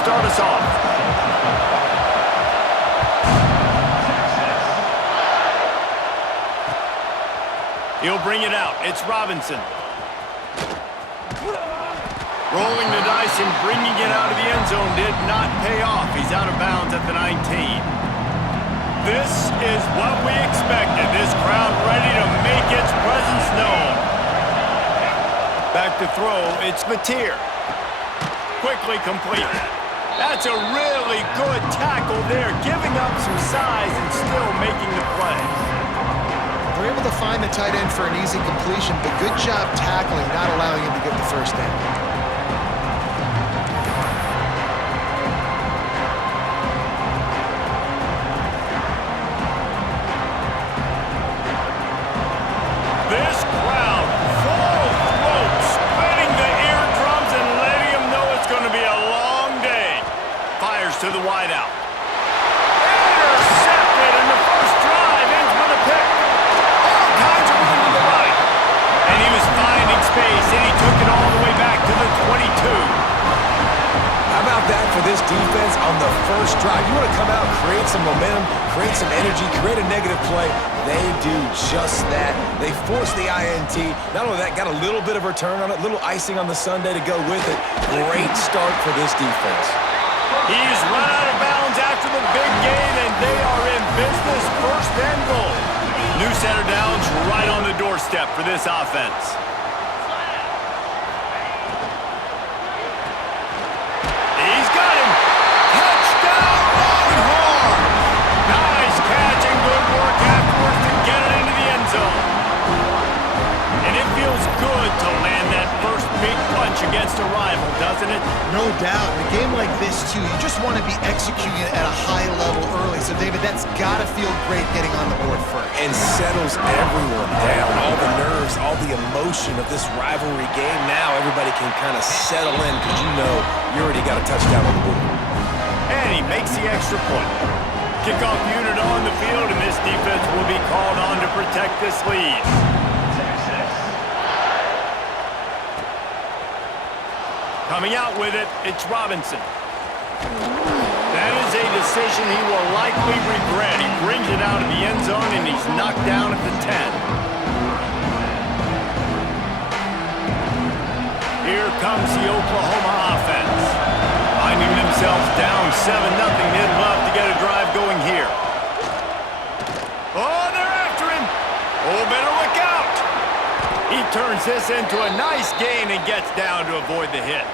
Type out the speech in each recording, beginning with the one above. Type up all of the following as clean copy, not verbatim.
start us off. He'll bring it out. It's Robinson. Rolling the dice and bringing it out of the end zone did not pay off. He's out of bounds at the 19. This is what we expected. This crowd ready to make its presence known. Back to throw. It's Mateer. Quickly complete. That's a really good tackle there, giving up some size and still making the play. They're able to find the tight end for an easy completion, but good job tackling, not allowing him to get the first down. This crowd, full throat, splitting the eardrums and letting them know it's going to be a long day. Fires to the wideout. Intercepted, and the first drive ends with a pick. All kinds of room to the right. And he was finding space, and he took it all the way back to the 22. How about that for this defense on the first drive? You want to come out, create some momentum, create some energy, create a negative play. They do just that. They force the INT. Not only that, got a little bit of return on it, little icing on the sundae to go with it. Great start for this defense. He's run out of bounds after the big gain, and they are in business, first and goal. New center downs right on the doorstep for this offense. He's got him. Touchdown, Longhorn! Nice catch and good work afterwards to get it into the end zone. And it feels good to land that first big punch against a rival, doesn't it? No doubt. In a game like this, too, you just want to be executing it at a high level early. So, David, that's got to feel great getting on the board first. And settles everyone down. All the nerves, all the emotion of this rivalry game. Now everybody can kind of settle in because you know you already got a touchdown on the board. And he makes the extra point. Kickoff unit on the field, and this defense will be called on to protect this lead. Coming out with it, it's Robinson. That is a decision he will likely regret. He brings it out of the end zone, and he's knocked down at the 10. Here comes the Oklahoma offense. Finding themselves down 7-0, they'd love to get a drive going here. Oh, they're after him. Oh, better look out. He turns this into a nice gain and gets down to avoid the hit.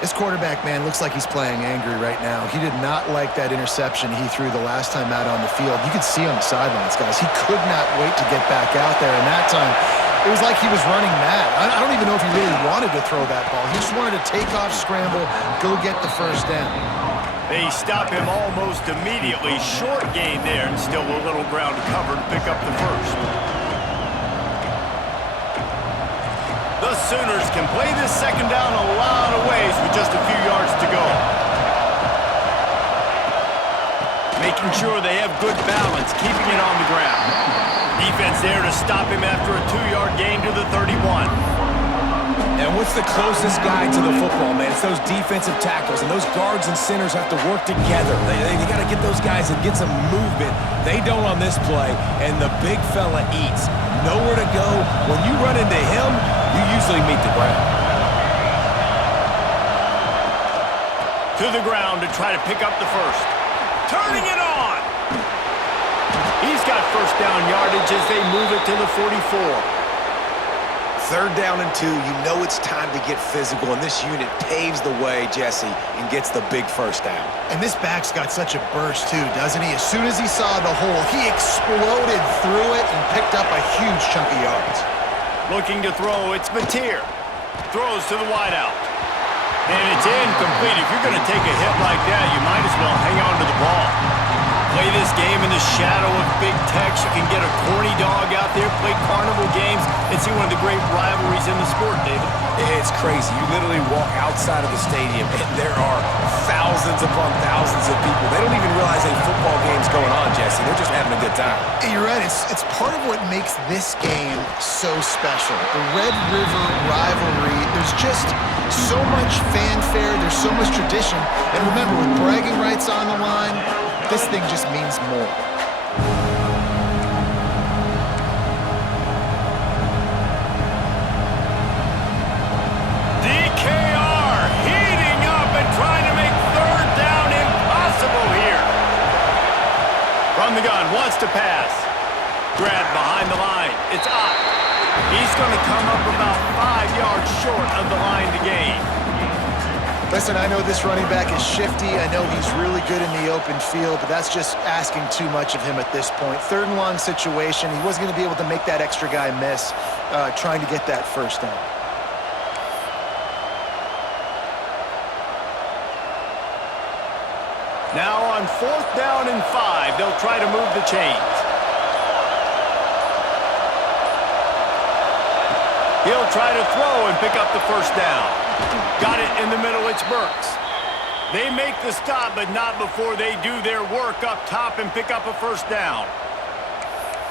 This quarterback, man, looks like he's playing angry right now. He did not like that interception he threw the last time out on the field. You could see on the sidelines, guys. He could not wait to get back out there, and that time it was like he was running mad. I don't even know if he really wanted to throw that ball. He just wanted to take off, scramble, go get the first down. They stop him almost immediately. Short gain there, and still a little ground to cover to pick up the first. The Sooners can play this second down a lot of ways with just a few yards to go. Making sure they have good balance, keeping it on the ground. Defense there to stop him after a 2-yard gain to the 31. And what's the closest guy to the football, man? It's those defensive tackles, and those guards and centers have to work together. They got to get those guys and get some movement. They don't on this play, and the big fella eats. Nowhere to go. When you run into him, you usually meet the ground. To the ground to try to pick up the first. Turning it on! He's got first down yardage as they move it to the 44. 3rd down and 2, you know it's time to get physical, and this unit paves the way, Jesse, and gets the big first down. And this back's got such a burst, too, doesn't he? As soon as he saw the hole, he exploded through it and picked up a huge chunk of yards. Looking to throw, it's Mateer. Throws to the wideout. And it's incomplete. If you're going to take a hit like that, you might as well hang on to the ball. Play this game in the shadow of Big Tex. You can get a corny dog out there, play carnival games, and see one of the great rivalries in the sport, David. It's crazy. You literally walk outside of the stadium, and there are thousands upon thousands of people. They don't even realize a football game's going on, Jesse. They're just having a good good time. You're right. It's part of what makes this game so special. The Red River rivalry, there's just so much fanfare, there's so much tradition. And remember, with bragging rights on the line, this thing just means more. From the gun, wants to pass. Grab behind the line. It's up. He's going to come up about 5 yards short of the line to gain. Listen, I know this running back is shifty. I know he's really good in the open field, but that's just asking too much of him at this point. Third and long situation. He wasn't going to be able to make that extra guy miss trying to get that first down. Now on 4th down and 5, they'll try to move the chains. He'll try to throw and pick up the first down. Got it in the middle, it's Burks. They make the stop, but not before they do their work up top and pick up a first down.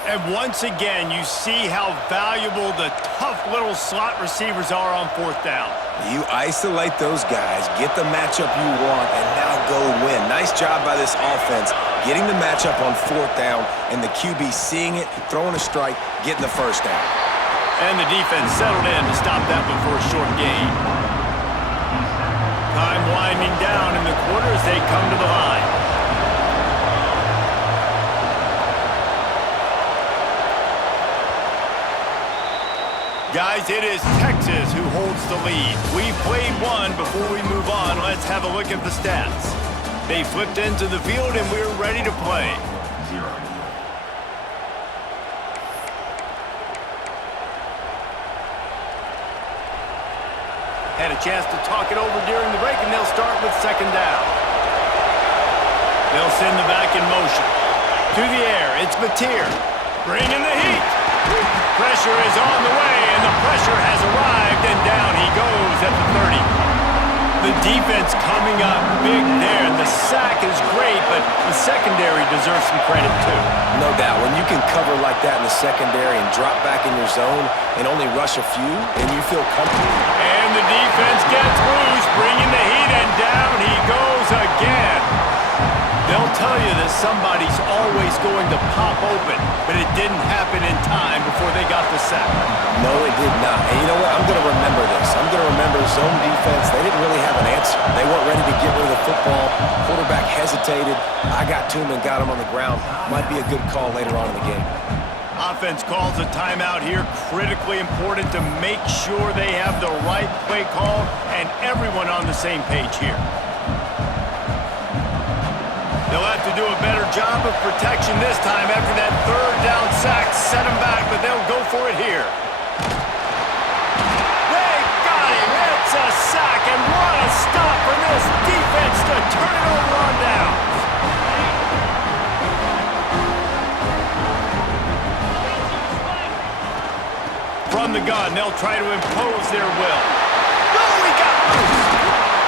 And once again, you see how valuable the tough little slot receivers are on 4th down. You isolate those guys, get the matchup you want, and now go win. Nice job by this offense, getting the matchup on 4th down, and the QB seeing it, throwing a strike, getting the first down. And the defense settled in to stop that one for a short gain. Time winding down in the quarter as they come to the line. Guys, it is Texas who holds the lead. We've played one. Before we move on, let's have a look at the stats. They flipped into the field and we're ready to play. Had a chance to talk it over during the break, and they'll start with 2nd down. They'll send the back in motion. To the air, it's Mateer. Bringing the heat. Pressure is on the way, and the pressure has arrived, and down he goes at the 30. The defense coming up big there, and the sack is great, but the secondary deserves some credit too. No doubt. When you can cover like that in the secondary and drop back in your zone and only rush a few, and you feel comfortable. And the defense gets loose, bringing the heat, and down he goes again. They'll tell you that somebody's always going to pop open, but it didn't happen in time before they got the sack. No, it did not. And you know what? I'm going to remember this. I'm going to remember zone defense. They didn't really have an answer. They weren't ready to get rid of the football. Quarterback hesitated. I got to him and got him on the ground. Might be a good call later on in the game. Offense calls a timeout here. Critically important to make sure they have the right play call and everyone on the same page here. They'll have to do a better job of protection this time after that 3rd down sack. Set him back, but they'll go for it here. They got him. It's a sack, and what a stop for this defense to turn it over on downs. From the gun, they'll try to impose their will. No, he got loose.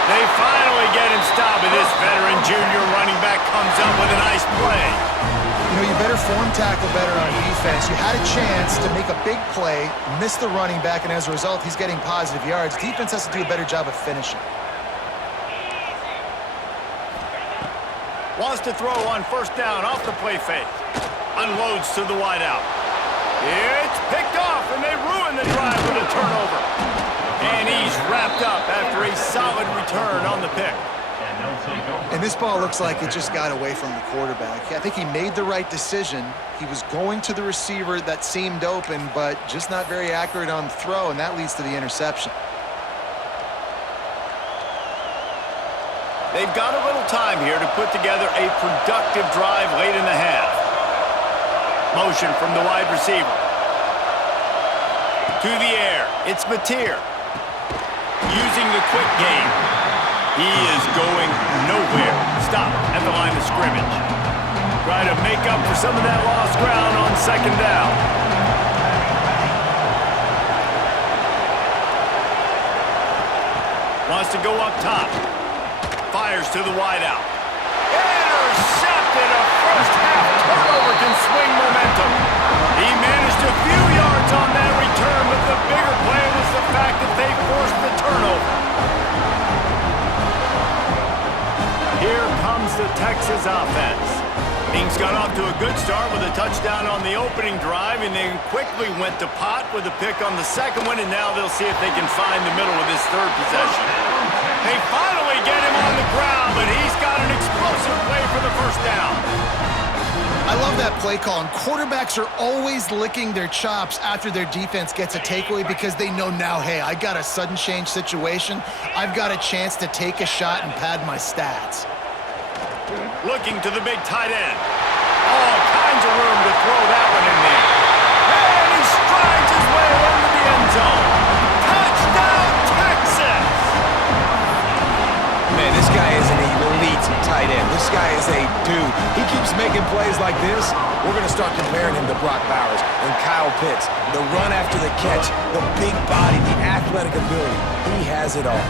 They finally get him stopped, and this veteran junior running back comes up with a nice play. You know, you better form tackle better on defense. You had a chance to make a big play, miss the running back, and as a result, he's getting positive yards. Defense has to do a better job of finishing. Wants to throw on 1st down off the play fake. Unloads to the wideout. It's picked off, and they ruin the drive with a turnover. And he's wrapped up after a solid return on the pick. And this ball looks like it just got away from the quarterback. I think he made the right decision. He was going to the receiver that seemed open, but just not very accurate on the throw, and that leads to the interception. They've got a little time here to put together a productive drive late in the half. Motion from the wide receiver. To the air, it's Mateer. Using the quick game. He is going nowhere. Stop at the line of scrimmage. Try to make up for some of that lost ground on 2nd down. Wants to go up top. Fires to the wideout. Intercepted, a first half turnover can swing momentum. He managed a few yards on that return, but the bigger play was the fact that they forced the turnover. Here comes the Texas offense. Things got off to a good start with a touchdown on the opening drive, and then quickly went to pot with a pick on the second one, and now they'll see if they can find the middle with this third possession. They finally get him on the ground, but he's got an explosive play for the first down. I love that play call, and quarterbacks are always licking their chops after their defense gets a takeaway because they know now, hey, I got a sudden change situation. I've got a chance to take a shot and pad my stats. Looking to the big tight end. All kinds of room to throw that one in there. And he strides his way into the end zone. Touchdown, Texas! Man, this guy is an elite tight end. This guy is a dude. He keeps making plays like this. We're going to start comparing him to Brock Bowers and Kyle Pitts. The run after the catch, the big body, the athletic ability. He has it all.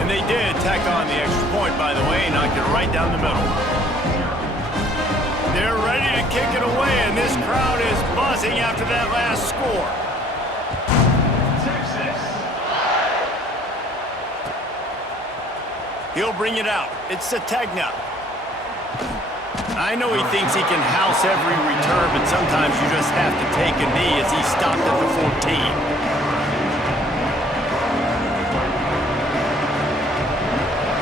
And they did tack on the extra point, by the way, and knocked it right down the middle. They're ready to kick it away, and this crowd is buzzing after that last score. He'll bring it out. It's Sategna. I know he thinks he can house every return, but sometimes you just have to take a knee as he stopped at the 14.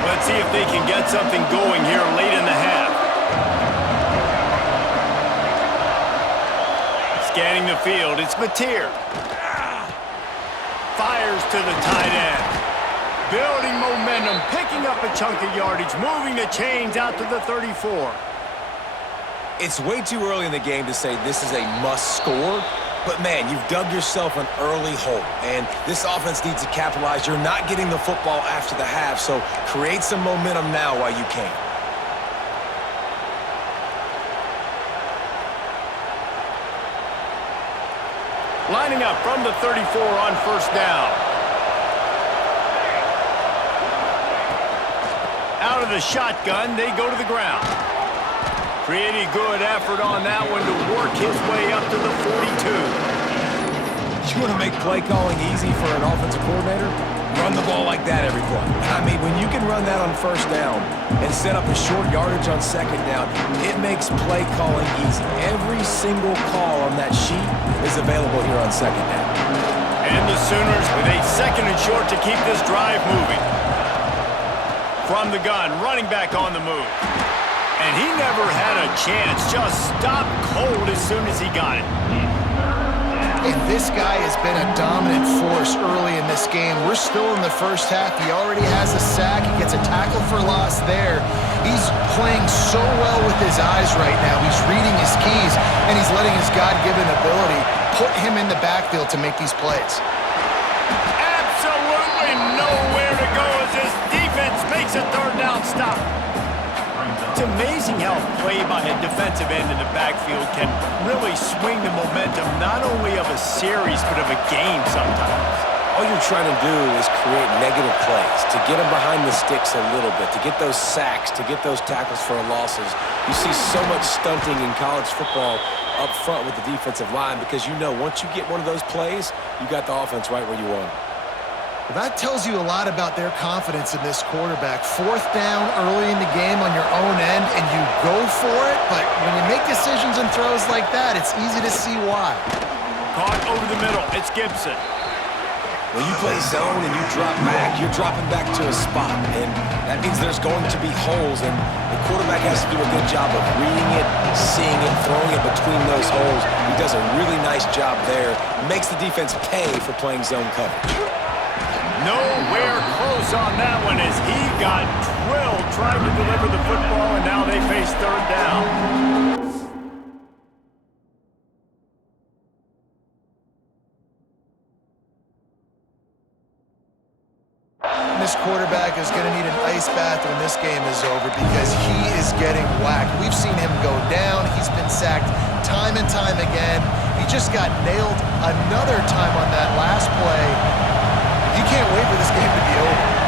Let's see if they can get something going here late in the half. Scanning the field, it's Mateer. Fires to the tight end. Building momentum, picking up a chunk of yardage, moving the chains out to the 34. It's way too early in the game to say this is a must score. But, man, you've dug yourself an early hole, and this offense needs to capitalize. You're not getting the football after the half, so create some momentum now while you can. Lining up from the 34 on first down. Out of the shotgun, they go to the ground. Pretty good effort on that one to work his way up to the 42. You want to make play calling easy for an offensive coordinator? Run the ball like that every play. I mean, when you can run that on first down and set up a short yardage on second down, it makes play calling easy. Every single call on that sheet is available here on second down. And the Sooners with a second and short to keep this drive moving. From the gun, running back on the move. And he never had a chance, just stopped cold as soon as he got it. And this guy has been a dominant force early in this game. We're still in the first half. He already has a sack. He gets a tackle for loss there. He's playing so well with his eyes right now. He's reading his keys, and he's letting his God-given ability put him in the backfield to make these plays. Absolutely nowhere to go as this defense makes a third down stop. It's amazing how a play by a defensive end in the backfield can really swing the momentum not only of a series but of a game sometimes. All you're trying to do is create negative plays, to get them behind the sticks a little bit, to get those sacks, to get those tackles for losses. You see so much stunting in college football up front with the defensive line because you know once you get one of those plays, you got the offense right where you want it. Well, that tells you a lot about their confidence in this quarterback. Fourth down early in the game on your own end, and you go for it, but when you make decisions and throws like that, it's easy to see why. Caught over the middle. It's Gibson. When you play zone and you drop back, you're dropping back to a spot, and that means there's going to be holes, and the quarterback has to do a good job of reading it, seeing it, throwing it between those holes. He does a really nice job there. Makes the defense pay for playing zone coverage. Nowhere close on that one as he got drilled trying to deliver the football, and now they face third down. This quarterback is going to need an ice bath when this game is over because he is getting whacked. We've seen him go down. He's been sacked time and time again. He just got nailed another time on that last play. You can't wait for this game to be over.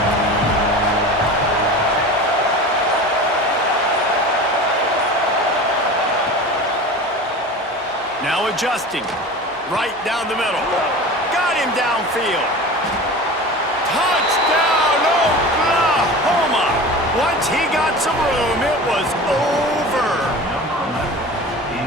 Now adjusting. Right down the middle. Got him downfield. Touchdown, Oklahoma! Once he got some room, it was over.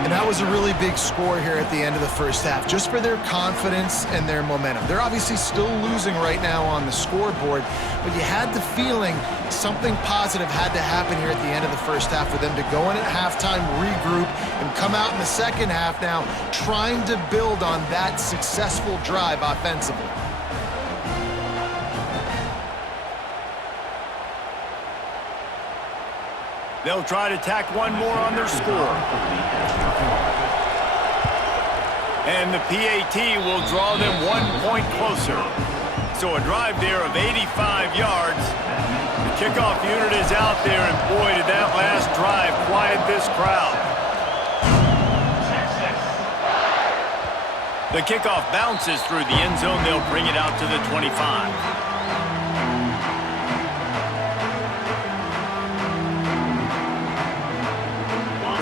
And that was a really big score here at the end of the first half, just for their confidence and their momentum. They're obviously still losing right now on the scoreboard, but you had the feeling something positive had to happen here at the end of the first half for them to go in at halftime, regroup, and come out in the second half now trying to build on that successful drive offensively. They'll try to tack one more on their score. And the PAT will draw them 1 point closer. So a drive there of 85 yards. The kickoff unit is out there, and boy, did that last drive quiet this crowd. The kickoff bounces through the end zone. They'll bring it out to the 25.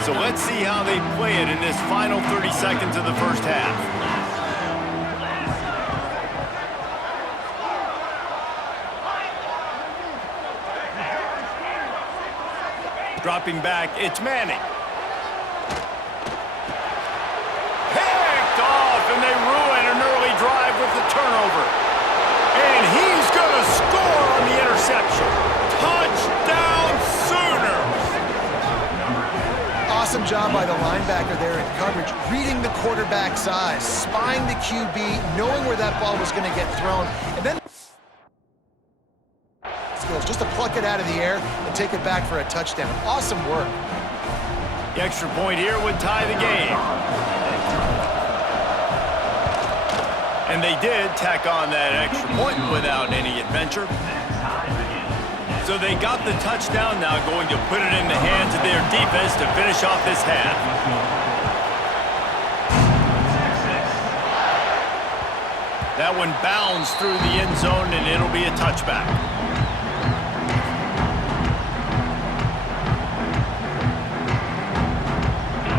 So let's see how they play it in this final 30 seconds of the first half. Dropping back, it's Manning. Picked off, and they ruin an early drive with the turnover. And he's going to score on the interception. Touchdown, Sooners! Awesome job by the linebacker there in coverage, reading the quarterback's eyes, spying the QB, knowing where that ball was going to get thrown, and then skills just to pluck it out of the air and take it back for a touchdown. Awesome work. The extra point here would tie the game. And they did tack on that extra point without any adventure. So they got the touchdown, now going to put it in the hands of their defense to finish off this half. That one bounds through the end zone, and it'll be a touchback.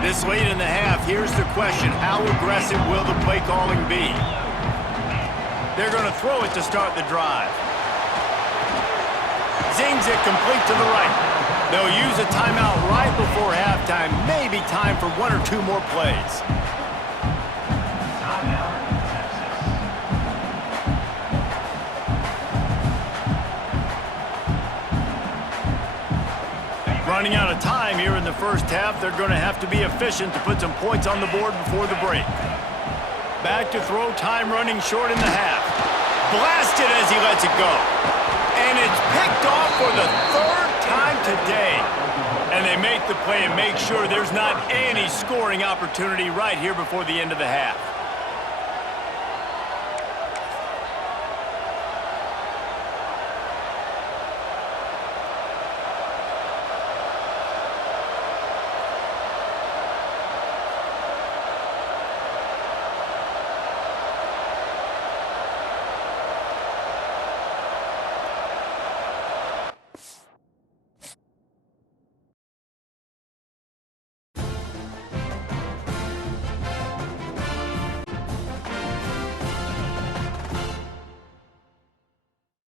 This late in the half, here's the question. How aggressive will the play calling be? They're going to throw it to start the drive. Zings it complete to the right. They'll use a timeout right before halftime. Maybe time for 1 or 2 more plays. Running out of time here in the first half. They're going to have to be efficient to put some points on the board before the break. Back to throw, time running short in the half. Blasted as he lets it go. And it's picked off for the 3rd time today. And they make the play and make sure there's not any scoring opportunity right here before the end of the half.